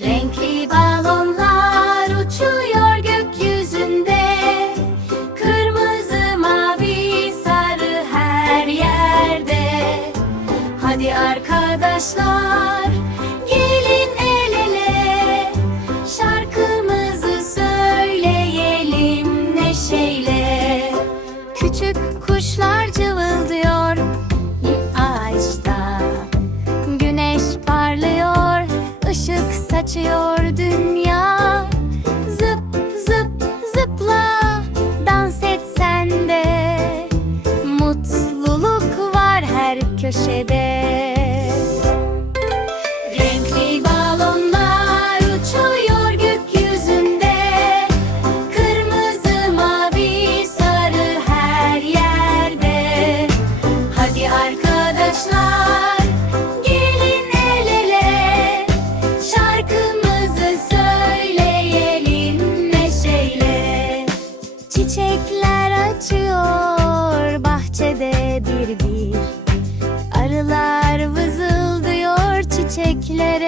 Renkli balonlar uçuyor gökyüzünde. Kırmızı, mavi, sarı her yerde. Hadi arkadaşlar gelin el ele. Şarkımızı söyleyelim neşeyle. Küçük kuşlar cıvıldıyor ışık saçıyor dünya. Zıp zıp zıpla, dans et sen de. Mutluluk var her köşede Çiçekler açıyor bahçede bir bir. Arılar vızıldıyor çiçeklere